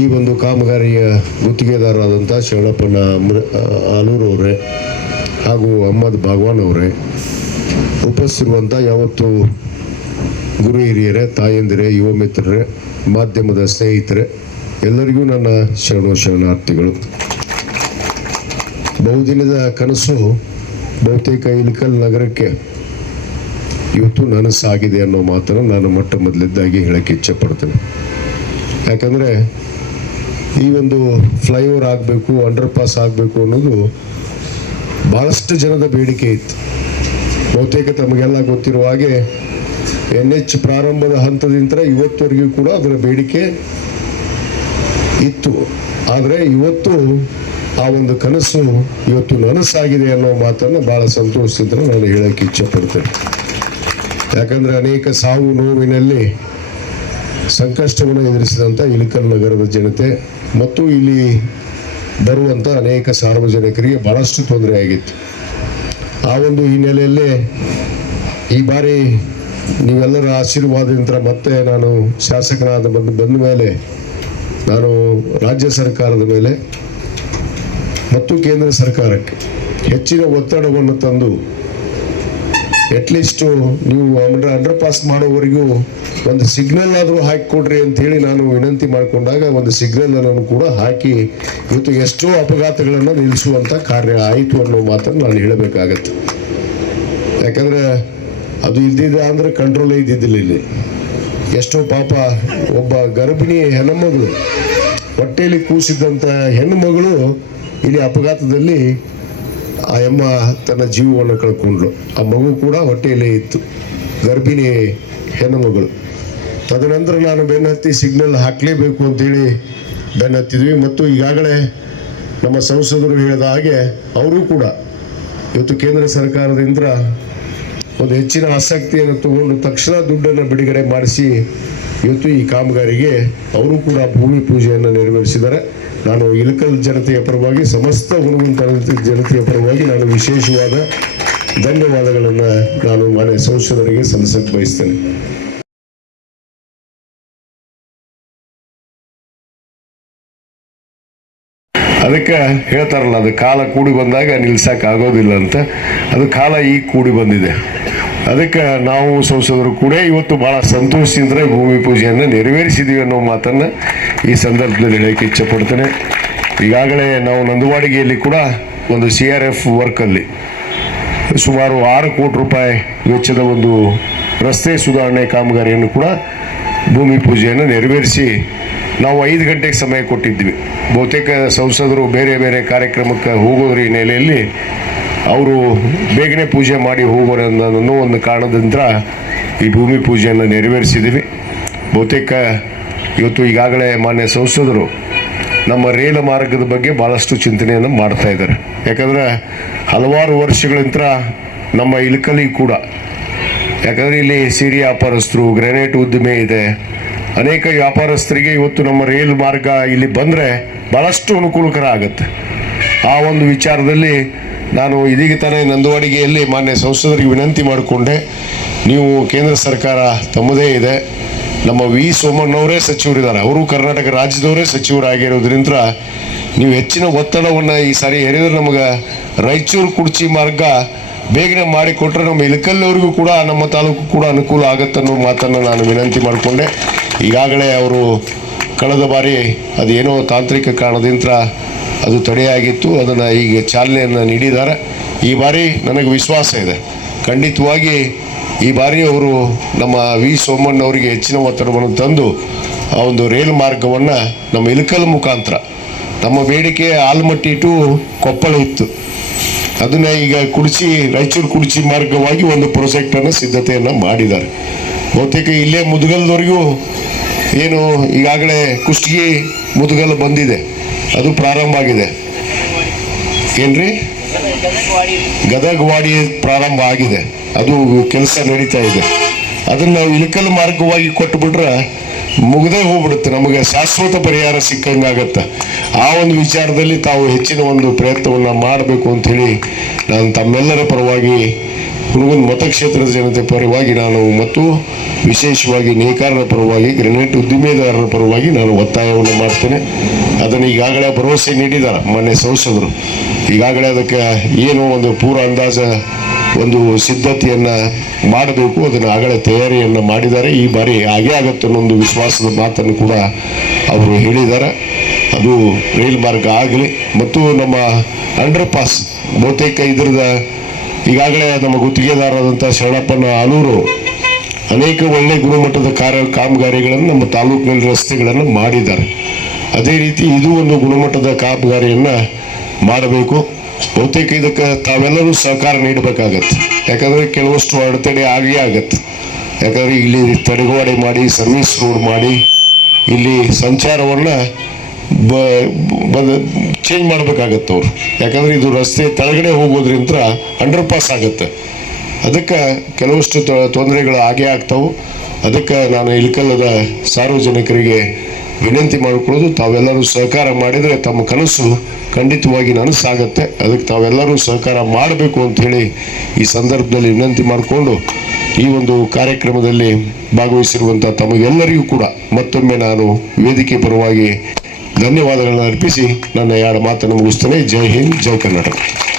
ಈ ಒಂದು ಕಾಮಗಾರಿಯ ಗುತ್ತಿಗೆದಾರರಾದಂಥ ಶರಣಪ್ಪನ ಆಲೂರು ಅವರೇ ಹಾಗೂ ಅಹ್ಮದ್ ಭಾಗವಾನ್ ಅವರೇ ಉಪಸ್ಥಿರುವಂಥ ಯಾವತ್ತು ಗುರು ಹಿರಿಯರೇ ತಾಯಂದಿರೇ ಯುವ ಮಿತ್ರರೇ ಮಾಧ್ಯಮದ ಸ್ನೇಹಿತರೆ ಎಲ್ಲರಿಗೂ ನನ್ನ ಶರಣ ಶರಣಾರ್ಥಿಗಳು ಬಹುದಿನದ ಕನಸು ಬಹುತೇಕ ಇಲಿಕಲ್ ನಗರಕ್ಕೆ ಇವತ್ತು ನನಸಾಗಿದೆ ಅನ್ನೋ ಮಾತನ್ನು ನಾನು ಮೊಟ್ಟ ಮೊದಲಿದ್ದಾಗಿ ಹೇಳಕ್ಕೆ ಇಚ್ಛೆ ಪಡ್ತೇನೆ ಯಾಕಂದರೆ ಈ ಒಂದು ಫ್ಲೈಓವರ್ ಆಗಬೇಕು ಅಂಡರ್ ಪಾಸ್ ಆಗಬೇಕು ಅನ್ನೋದು ಭಾಳಷ್ಟು ಜನದ ಬೇಡಿಕೆ ಇತ್ತು ಬಹುತೇಕ ತಮಗೆಲ್ಲ ಗೊತ್ತಿರುವ ಹಾಗೆ ಎನ್ ಎಚ್ ಪ್ರಾರಂಭದ ಹಂತದಿಂದ ಇವತ್ತುವರೆಗೂ ಕೂಡ ಅದರ ಬೇಡಿಕೆ ಇತ್ತು ಆದರೆ ಇವತ್ತು ಆ ಒಂದು ಕನಸು ಇವತ್ತು ನನಸಾಗಿದೆ ಅನ್ನೋ ಮಾತನ್ನು ಭಾಳ ಸಂತೋಷದಿಂದ ನಾನು ಹೇಳಕ್ಕೆ ಇಚ್ಛೆ ಪಡ್ತೇನೆ ಯಾಕಂದ್ರೆ ಅನೇಕ ಸಾವು ನೋವಿನಲ್ಲಿ ಸಂಕಷ್ಟವನ್ನು ಎದುರಿಸಿದಂಥ ಇಳಕಲ್ ನಗರದ ಜನತೆ ಮತ್ತು ಇಲ್ಲಿ ಬರುವಂಥ ಅನೇಕ ಸಾರ್ವಜನಿಕರಿಗೆ ಬಹಳಷ್ಟು ತೊಂದರೆ ಆಗಿತ್ತು ಆ ಒಂದು ಹಿನ್ನೆಲೆಯಲ್ಲೇ ಈ ಬಾರಿ ನೀವೆಲ್ಲರ ಆಶೀರ್ವಾದ ನಂತರ ಮತ್ತೆ ನಾನು ಶಾಸಕನಾದ ಬಂದು ಬಂದ ಮೇಲೆ ನಾನು ರಾಜ್ಯ ಸರ್ಕಾರದ ಮೇಲೆ ಮತ್ತು ಕೇಂದ್ರ ಸರ್ಕಾರಕ್ಕೆ ಹೆಚ್ಚಿನ ಒತ್ತಡವನ್ನು ತಂದು ಅಟ್ಲೀಸ್ಟ್ ನೀವು ಅಂದ್ರೆ ಅಂಡರ್ ಪಾಸ್ ಮಾಡೋವರೆಗೂ ಒಂದು ಸಿಗ್ನಲ್ ಆದರೂ ಹಾಕಿಕೊಡ್ರಿ ಹೇಳಿ ನಾನು ವಿನಂತಿ ಮಾಡಿಕೊಂಡಾಗ ಒಂದು ಸಿಗ್ನಲ್ ಅನ್ನು ಕೂಡ ಹಾಕಿ ಇವತ್ತು ಎಷ್ಟೋ ಅಪಘಾತಗಳನ್ನು ನಿಲ್ಲಿಸುವಂಥ ಕಾರ್ಯ ಆಯಿತು ಅನ್ನೋ ಮಾತ್ರ ನಾನು ಹೇಳಬೇಕಾಗತ್ತೆ ಯಾಕಂದರೆ ಅದು ಇದ್ದಿದ್ದ ಅಂದರೆ ಕಂಟ್ರೋಲ್ ಇದ್ದಿದ್ದಿಲ್ಲ ಇಲ್ಲಿ ಎಷ್ಟೋ ಪಾಪ ಒಬ್ಬ ಗರ್ಭಿಣಿ ಹೆಣ್ಮಗಳು ಹೊಟ್ಟೆಯಲ್ಲಿ ಕೂಸಿದ್ದಂಥ ಹೆಣ್ಣು ಇಲ್ಲಿ ಅಪಘಾತದಲ್ಲಿ ಆ ಅಮ್ಮ ತನ್ನ ಜೀವವನ್ನು ಕಳ್ಕೊಂಡ್ಳು ಆ ಮಗು ಕೂಡ ಹೊಟ್ಟೆಯಲ್ಲೇ ಇತ್ತು ಗರ್ಭಿಣಿ ಹೆಣ್ಣು ಮಗಳು ತದನಂತರ ನಾನು ಬೆನ್ನತ್ತಿ ಸಿಗ್ನಲ್ ಹಾಕಲೇಬೇಕು ಅಂತೇಳಿ ಬೆನ್ನತ್ತಿದ್ವಿ ಮತ್ತು ಈಗಾಗಲೇ ನಮ್ಮ ಸಂಸದರು ಹೇಳಿದ ಹಾಗೆ ಅವರು ಕೂಡ ಇವತ್ತು ಕೇಂದ್ರ ಸರ್ಕಾರದಿಂದ ಒಂದು ಹೆಚ್ಚಿನ ಆಸಕ್ತಿಯನ್ನು ತಗೊಂಡು ತಕ್ಷಣ ದುಡ್ಡನ್ನು ಬಿಡುಗಡೆ ಮಾಡಿಸಿ ಇವತ್ತು ಈ ಕಾಮಗಾರಿಗೆ ಅವರು ಕೂಡ ಭೂಮಿ ಪೂಜೆಯನ್ನು ನೆರವೇರಿಸಿದ್ದಾರೆ ನಾನು ಇಳಕಲ್ ಜನತೆಯ ಪರವಾಗಿ ಸಮಸ್ತ ಹುಣಗುಂದ ಜನತೆಯ ಪರವಾಗಿ ನಾನು ವಿಶೇಷವಾದ ಧನ್ಯವಾದಗಳನ್ನು ನಾನು ಮನೆ ಸಂಸದರಿಗೆ ಸಲ್ಲಿಸಕ್ಕೆ ಬಯಸ್ತೇನೆ ಅದಕ್ಕೆ ಹೇಳ್ತಾರಲ್ಲ ಅದು ಕಾಲ ಕೂಡಿ ಬಂದಾಗ ನಿಲ್ಸಕ್ಕೆ ಆಗೋದಿಲ್ಲ ಅಂತ ಅದು ಕಾಲ ಈಗ ಕೂಡಿ ಬಂದಿದೆ ಅದಕ್ಕೆ ನಾವು ಸಂಸದರು ಕೂಡ ಇವತ್ತು ಬಹಳ ಸಂತೋಷದಿಂದ ಭೂಮಿ ಪೂಜೆಯನ್ನು ನೆರವೇರಿಸಿದೀವಿ ಅನ್ನೋ ಮಾತನ್ನು ಈ ಸಂದರ್ಭದಲ್ಲಿ ಹೇಳಕ್ಕೆ ಇಚ್ಛೆ ಪಡ್ತೇನೆ ಈಗಾಗಲೇ ನಾವು ನಂದುವಾಡಿಗೆಯಲ್ಲಿ ಕೂಡ ಒಂದು ಸಿ ಆರ್ ಎಫ್ ವರ್ಕಲ್ಲಿ ಸುಮಾರು ಆರು ಕೋಟಿ ರೂಪಾಯಿ ವೆಚ್ಚದ ಒಂದು ರಸ್ತೆ ಸುಧಾರಣೆ ಕಾಮಗಾರಿಯನ್ನು ಕೂಡ ಭೂಮಿ ಪೂಜೆಯನ್ನು ನೆರವೇರಿಸಿ ನಾವು ಐದು ಗಂಟೆಗೆ ಸಮಯ ಕೊಟ್ಟಿದ್ವಿ ಬಹುತೇಕ ಸಂಸದರು ಬೇರೆ ಬೇರೆ ಕಾರ್ಯಕ್ರಮಕ್ಕೆ ಹೋಗೋದ್ರ ಹಿನ್ನೆಲೆಯಲ್ಲಿ ಅವರು ಬೇಗನೆ ಪೂಜೆ ಮಾಡಿ ಅನ್ನೋದನ್ನು ಒಂದು ಕಾರಣದಿಂದ ಈ ಭೂಮಿ ಪೂಜೆಯನ್ನು ನೆರವೇರಿಸಿದ್ವಿ ಬಹುತೇಕ ಇವತ್ತು ಈಗಾಗಲೇ ಮಾನ್ಯ ಸಂಸದರು ನಮ್ಮ ರೈಲು ಮಾರ್ಗದ ಬಗ್ಗೆ ಭಾಳಷ್ಟು ಚಿಂತನೆಯನ್ನು ಮಾಡ್ತಾ ಇದ್ದಾರೆ ಯಾಕಂದರೆ ಹಲವಾರು ವರ್ಷಗಳಿಂದ ನಮ್ಮ ಇಳಕಲಿ ಕೂಡ ಯಾಕಂದರೆ ಇಲ್ಲಿ ಸಿರಿ ವ್ಯಾಪಾರಸ್ಥರು ಗ್ರೆನೇಟ್ ಉದ್ದಿಮೆ ಇದೆ ಅನೇಕ ವ್ಯಾಪಾರಸ್ಥರಿಗೆ ಇವತ್ತು ನಮ್ಮ ರೈಲು ಮಾರ್ಗ ಇಲ್ಲಿ ಬಂದರೆ ಭಾಳಷ್ಟು ಅನುಕೂಲಕರ ಆಗುತ್ತೆ ಆ ಒಂದು ವಿಚಾರದಲ್ಲಿ ನಾನು ಇದೀಗ ತಾನೇ ನಂದವಾಡಿಗೆಯಲ್ಲಿ ಮಾನ್ಯ ಸಂಸದರಿಗೆ ವಿನಂತಿ ಮಾಡಿಕೊಂಡೆ ನೀವು ಕೇಂದ್ರ ಸರ್ಕಾರ ತಮ್ಮದೇ ಇದೆ ನಮ್ಮ ವಿ ಸೋಮಣ್ಣವರೇ ಸಚಿವರಿದ್ದಾರೆ ಅವರು ಕರ್ನಾಟಕ ರಾಜ್ಯದವರೇ ಸಚಿವರಾಗಿರೋದ್ರಿಂದ ನೀವು ಹೆಚ್ಚಿನ ಒತ್ತಡವನ್ನು ಈ ಸಾರಿ ಹೇರಿದ್ರೆ ನಮಗೆ ರಾಯಚೂರು ಕುಡ್ಚಿ ಮಾರ್ಗ ಬೇಗನೆ ಮಾಡಿಕೊಟ್ರೆ ನಮ್ಮ ಇಳಕಲ್ಲವ್ರಿಗೂ ಕೂಡ ನಮ್ಮ ತಾಲೂಕು ಕೂಡ ಅನುಕೂಲ ಆಗುತ್ತೆ ಅನ್ನೋ ಮಾತನ್ನು ನಾನು ವಿನಂತಿ ಮಾಡಿಕೊಂಡೆ ಈಗಾಗಲೇ ಅವರು ಕಳೆದ ಬಾರಿ ಅದೇನೋ ತಾಂತ್ರಿಕ ಕಾರಣದಿಂದ ಅದು ತಡೆಯಾಗಿತ್ತು ಅದನ್ನು ಈಗ ಚಾಲನೆಯನ್ನು ನೀಡಿದ್ದಾರೆ ಈ ಬಾರಿ ನನಗೆ ವಿಶ್ವಾಸ ಇದೆ ಖಂಡಿತವಾಗಿ ಈ ಬಾರಿ ಅವರು ನಮ್ಮ ವಿ ಸೋಮಣ್ಣ ಅವರಿಗೆ ಹೆಚ್ಚಿನ ಒತ್ತಡವನ್ನು ತಂದು ಆ ಒಂದು ರೈಲು ಮಾರ್ಗವನ್ನು ನಮ್ಮ ಇಲಕಲ್ ಮುಖಾಂತರ ನಮ್ಮ ಬೇಡಿಕೆ ಆಲ್ಮಟ್ಟಿ ಟು ಕೊಪ್ಪಳ ಇತ್ತು ಅದನ್ನು ಈಗ ಕುಡಿಸಿ ರಾಯಚೂರು ಕುಡಿಸಿ ಮಾರ್ಗವಾಗಿ ಒಂದು ಪ್ರೊಜೆಕ್ಟನ್ನು ಸಿದ್ಧತೆಯನ್ನು ಮಾಡಿದ್ದಾರೆ ಬಹುತೇಕ ಇಲ್ಲೇ ಮುದುಗಲ್ದವರೆಗೂ ಏನು ಈಗಾಗಲೇ ಕುಷ್ಟಗಿ ಮುದುಗಲ್ ಬಂದಿದೆ ಅದು ಪ್ರಾರಂಭ ಆಗಿದೆ ಏನ್ರಿ ಗದಗವಾಡಿ ಪ್ರಾರಂಭ ಆಗಿದೆ ಅದು ಕೆಲಸ ನಡೀತಾ ಇದೆ ಅದನ್ನು ಇಳಕಲ್ ಮಾರ್ಗವಾಗಿ ಕೊಟ್ಟುಬಿಟ್ರೆ ಮುಗದೇ ಹೋಗ್ಬಿಡುತ್ತೆ ನಮಗೆ ಶಾಶ್ವತ ಪರಿಹಾರ ಸಿಕ್ಕಂಗಾಗತ್ತೆ ಆ ಒಂದು ವಿಚಾರದಲ್ಲಿ ತಾವು ಹೆಚ್ಚಿನ ಒಂದು ಪ್ರಯತ್ನವನ್ನು ಮಾಡಬೇಕು ಅಂತ ಹೇಳಿ ನಾನು ತಮ್ಮೆಲ್ಲರ ಪರವಾಗಿ ಹುಣಗುಲ್ ಮತಕ್ಷೇತ್ರದ ಜನತೆ ಪರವಾಗಿ ನಾನು ಮತ್ತು ವಿಶೇಷವಾಗಿ ನೇಕಾರರ ಪರವಾಗಿ ಗ್ರೆನೇಟ್ ಉದ್ದಿಮೆದಾರರ ಪರವಾಗಿ ನಾನು ಒತ್ತಾಯವನ್ನು ಮಾಡ್ತೇನೆ ಅದನ್ನು ಈಗಾಗಲೇ ಭರವಸೆ ನೀಡಿದ್ದಾರೆ ಮನೆ ಸಂಸದರು ಈಗಾಗಲೇ ಅದಕ್ಕೆ ಏನು ಒಂದು ಪೂರ್ವ ಅಂದಾಜ ಒಂದು ಸಿದ್ಧತೆಯನ್ನು ಮಾಡಬೇಕು ಅದನ್ನು ಆಗಲೇ ತಯಾರಿಯನ್ನು ಮಾಡಿದ್ದಾರೆ ಈ ಬಾರಿ ಹಾಗೆ ಆಗುತ್ತೆ ಒಂದು ವಿಶ್ವಾಸದ ಮಾತನ್ನು ಕೂಡ ಅವರು ಹೇಳಿದ್ದಾರೆ ಅದು ರೈಲ್ ಮಾರ್ಗ ಆಗಲಿ ಮತ್ತು ನಮ್ಮ ಅಂಡರ್ ಪಾಸ್ ಬಹುತೇಕ ಇದರದ ಈಗಾಗಲೇ ನಮ್ಮ ಗುತ್ತಿಗೆದಾರರಾದಂಥ ಶರಣಪ್ಪನ ಆಲೂರು ಅನೇಕ ಒಳ್ಳೆ ಗುಣಮಟ್ಟದ ಕಾರ್ಯ ಕಾಮಗಾರಿಗಳನ್ನು ನಮ್ಮ ತಾಲೂಕಿನಲ್ಲಿ ರಸ್ತೆಗಳನ್ನು ಮಾಡಿದ್ದಾರೆ ಅದೇ ರೀತಿ ಇದು ಒಂದು ಗುಣಮಟ್ಟದ ಕಾಮಗಾರಿಯನ್ನು ಮಾಡಬೇಕು ಬಹುತೇಕ ಇದಕ್ಕೆ ತಾವೆಲ್ಲರೂ ಸಹಕಾರ ನೀಡಬೇಕಾಗತ್ತೆ ಯಾಕಂದರೆ ಕೆಲವಷ್ಟು ಅಡೆತಡೆ ಆಗಿಯೇ ಆಗತ್ತೆ ಯಾಕಂದರೆ ಇಲ್ಲಿ ತಡೆಗೋಡೆ ಮಾಡಿ ಸರ್ವಿಸ್ ರೋಡ್ ಮಾಡಿ ಇಲ್ಲಿ ಸಂಚಾರವನ್ನು ಬ ಬದ ಚೇಂಜ್ ಮಾಡಬೇಕಾಗತ್ತೆ ಅವರು ಯಾಕಂದರೆ ಇದು ರಸ್ತೆ ತಳಗಡೆ ಹೋಗೋದ್ರಿಂದ ಅಂಡರ್ ಪಾಸ್ ಆಗುತ್ತೆ ಅದಕ್ಕೆ ಕೆಲವಷ್ಟು ತೊಂದರೆಗಳು ಆಗೇ ಆಗ್ತಾವೆ ಅದಕ್ಕೆ ನಾನು ಇಳಕಲ್ಲದ ಸಾರ್ವಜನಿಕರಿಗೆ ವಿನಂತಿ ಮಾಡಿಕೊಳ್ಳೋದು ತಾವೆಲ್ಲರೂ ಸಹಕಾರ ಮಾಡಿದರೆ ತಮ್ಮ ಕನಸು ಖಂಡಿತವಾಗಿ ನನಸಾಗತ್ತೆ ಅದಕ್ಕೆ ತಾವೆಲ್ಲರೂ ಸಹಕಾರ ಮಾಡಬೇಕು ಹೇಳಿ ಈ ಸಂದರ್ಭದಲ್ಲಿ ವಿನಂತಿ ಮಾಡಿಕೊಂಡು ಈ ಒಂದು ಕಾರ್ಯಕ್ರಮದಲ್ಲಿ ಭಾಗವಹಿಸಿರುವಂಥ ತಮಗೆಲ್ಲರಿಗೂ ಕೂಡ ಮತ್ತೊಮ್ಮೆ ನಾನು ವೇದಿಕೆ ಪರವಾಗಿ ಧನ್ಯವಾದಗಳನ್ನು ಅರ್ಪಿಸಿ ನನ್ನ ಎರಡು ಮಾತನ್ನು ಮುಗಿಸ್ತೇನೆ ಜೈ ಹಿಂದ್ ಜೈ ಕರ್ನಾಟಕ